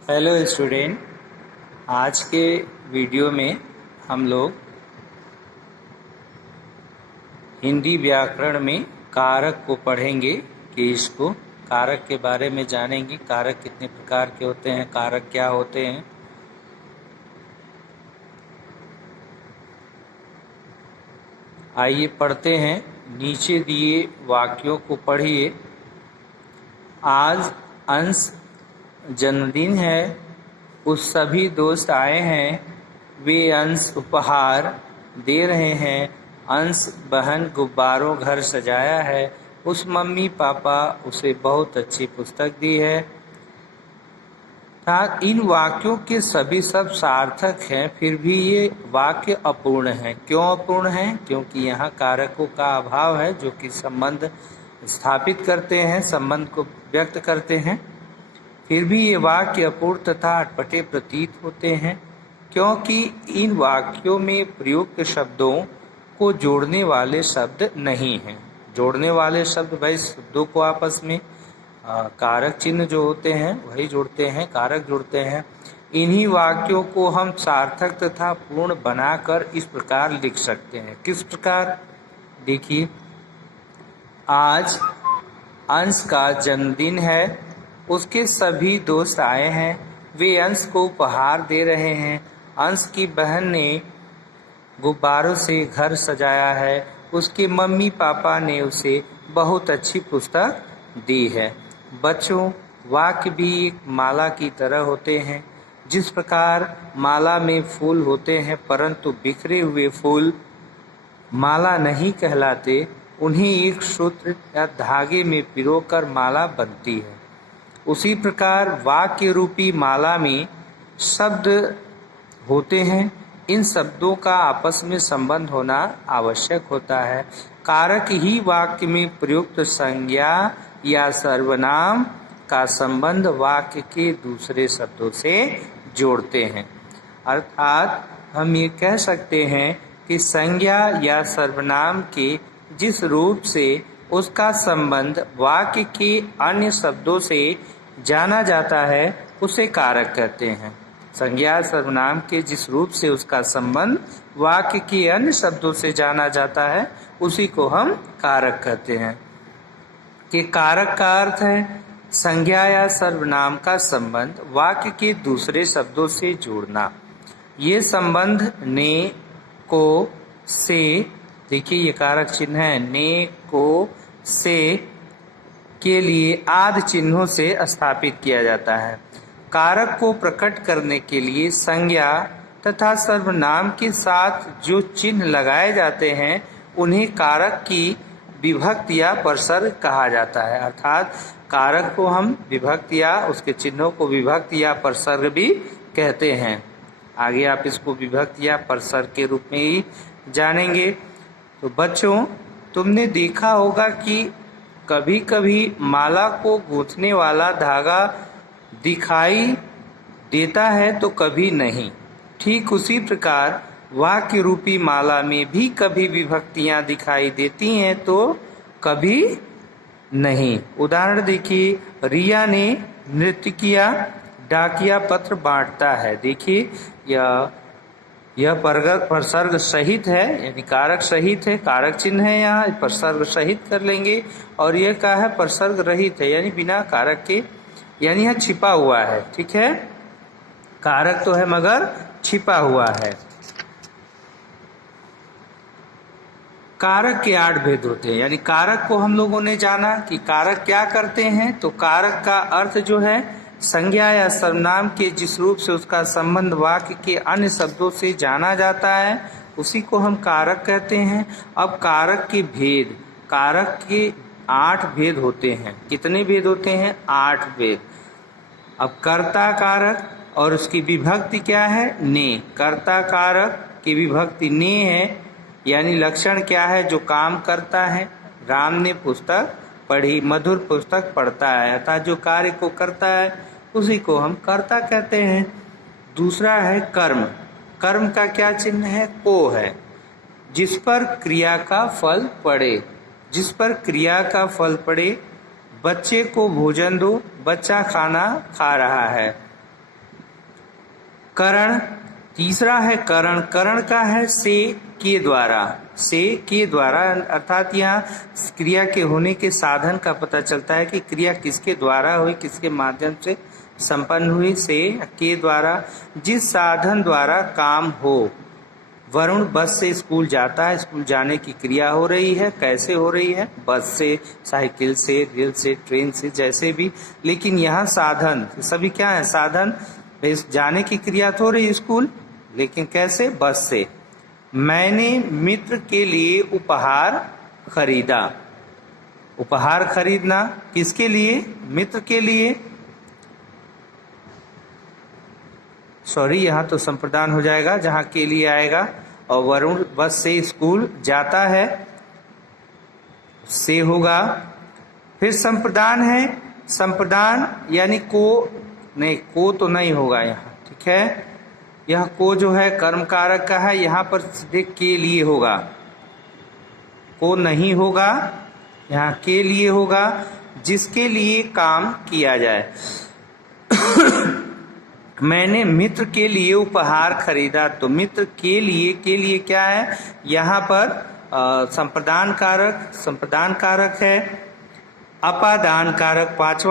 Hello student, आज के video में हम लोग हिंदी व्याकरण में कारक को पढ़ेंगे कि इसको कारक के बारे में जानेंगे। कारक कितने प्रकार के होते हैं, कारक क्या होते हैं। आइए पढ़ते हैं। नीचे दिए वाक्यों को पढ़िए। आज अंश जन्मदिन है, उस सभी दोस्त आए हैं, वे अंश उपहार दे रहे हैं। अंश बहन गुब्बारों घर सजाया है, उस मम्मी पापा उसे बहुत अच्छी पुस्तक दी है। इन वाक्यों के सभी शब्द सार्थक हैं, फिर भी ये वाक्य अपूर्ण हैं। क्यों अपूर्ण हैं? क्योंकि यहाँ कारकों का अभाव है जो कि संबंध स्थापित करते हैं, संबंध को व्यक्त करते हैं। फिर भी ये वाक्य अपूर्ण तथा अटपटे प्रतीत होते हैं, क्योंकि इन वाक्यों में प्रयुक्त शब्दों को जोड़ने वाले शब्द नहीं हैं। जोड़ने वाले शब्द भाई शब्दों को आपस में कारक चिन्ह जो होते हैं वही जोड़ते हैं, कारक जोड़ते हैं। इन्हीं वाक्यों को हम सार्थक तथा पूर्ण बनाकर इस प्रकार लिख सकते हैं। किस प्रकार? देखिए, आज अंश का जन्मदिन है, उसके सभी दोस्त आए हैं, वे अंश को उपहार दे रहे हैं। अंश की बहन ने गुब्बारों से घर सजाया है, उसके मम्मी पापा ने उसे बहुत अच्छी पुस्तक दी है। बच्चों, वाक्य भी एक माला की तरह होते हैं। जिस प्रकार माला में फूल होते हैं परंतु बिखरे हुए फूल माला नहीं कहलाते, उन्हें एक सूत्र या धागे में पिरोकर माला बनती है। उसी प्रकार वाक्य रूपी माला में शब्द होते हैं, इन शब्दों का आपस में संबंध होना आवश्यक होता है। कारक ही वाक्य में प्रयुक्त संज्ञा या सर्वनाम का संबंध वाक्य के दूसरे शब्दों से जोड़ते हैं। अर्थात हम ये कह सकते हैं कि संज्ञा या सर्वनाम के जिस रूप से उसका संबंध वाक्य के अन्य शब्दों से जाना जाता है उसे कारक कहते हैं। संज्ञा सर्वनाम के जिस रूप से उसका संबंध वाक्य के अन्य शब्दों से जाना जाता है उसी को हम कारक कहते हैं। कि कारक का अर्थ है संज्ञा या सर्वनाम का संबंध वाक्य के दूसरे शब्दों से जोड़ना। ये संबंध ने, को, से, देखिए ये कारक चिन्ह है, ने, को, से के लिए आदि चिन्हों से स्थापित किया जाता है। कारक को प्रकट करने के लिए संज्ञा तथा सर्वनाम के साथ जो चिन्ह लगाए जाते हैं उन्हें कारक की विभक्ति या परसर्ग कहा जाता है। अर्थात कारक को हम विभक्ति या उसके चिन्हों को विभक्ति या परसर्ग भी कहते हैं। आगे आप इसको विभक्ति या परसर्ग के रूप में ही जानेंगे। तो बच्चों, तुमने देखा होगा कि कभी कभी माला को गूंथने वाला धागा दिखाई देता है तो कभी नहीं। ठीक उसी प्रकार वाक्य रूपी माला में भी कभी विभक्तियां दिखाई देती हैं तो कभी नहीं। उदाहरण देखिए, रिया ने नृत्य किया, डाकिया पत्र बांटता है। देखिए यह परसर्ग सहित है, यानी कारक सहित है, कारक चिन्ह है, यहाँ परसर्ग सहित कर लेंगे। और यह क्या है? परसर्ग रहित है, यानी बिना कारक के, यानी यह छिपा हुआ है। ठीक है, कारक तो है मगर छिपा हुआ है। कारक के 8 भेद होते हैं, यानी कारक को हम लोगों ने जाना कि कारक क्या करते हैं। तो कारक का अर्थ जो है संज्ञा या सर्वनाम के जिस रूप से उसका संबंध वाक्य के अन्य शब्दों से जाना जाता है उसी को हम कारक कहते हैं। अब कारक के भेद, कारक के 8 भेद होते हैं। कितने भेद होते हैं? 8 भेद। अब कर्ता कारक और उसकी विभक्ति क्या है? ने। कर्ता कारक की विभक्ति ने है, यानी लक्षण क्या है? जो काम करता है। राम ने पुस्तक पढ़ी, मधुर पुस्तक पढ़ता है, अर्थात जो कार्य को करता है उसी को हम कर्ता कहते हैं। दूसरा है कर्म। कर्म का क्या चिन्ह है? को है। जिस पर क्रिया का फल पड़े, जिस पर क्रिया का फल पड़े। बच्चे को भोजन दो, बच्चा खाना खा रहा है। करण, तीसरा है करण। करण का है से के द्वारा, से के द्वारा, अर्थात यहाँ क्रिया के होने के साधन का पता चलता है कि क्रिया किसके द्वारा हुई, किसके माध्यम से संपन्न हुई। से के द्वारा, जिस साधन द्वारा काम हो। वरुण बस से स्कूल जाता है, स्कूल जाने की क्रिया हो रही है। कैसे हो रही है? बस से, साइकिल से, रेल से, ट्रेन से, जैसे भी। लेकिन यहाँ साधन सभी क्या है? साधन। जाने की क्रिया तो हो रही स्कूल, लेकिन कैसे? बस से। मैंने मित्र के लिए उपहार खरीदा। उपहार खरीदना किसके लिए? मित्र के लिए। सॉरी, यहाँ तो संप्रदान हो जाएगा जहाँ के लिए आएगा। और वरुण बस से स्कूल जाता है, से होगा। फिर संप्रदान है, संप्रदान यानी को, नहीं को तो नहीं होगा यहाँ, ठीक है। यह को जो है कर्म कारक का है, यहाँ पर सीधे के लिए होगा, को नहीं होगा, यहाँ के लिए होगा, जिसके लिए काम किया जाए। मैंने मित्र के लिए उपहार खरीदा, तो मित्र के लिए क्या है? यहाँ पर संप्रदान कारक, संप्रदान कारक है। अपादान कारक पांचवा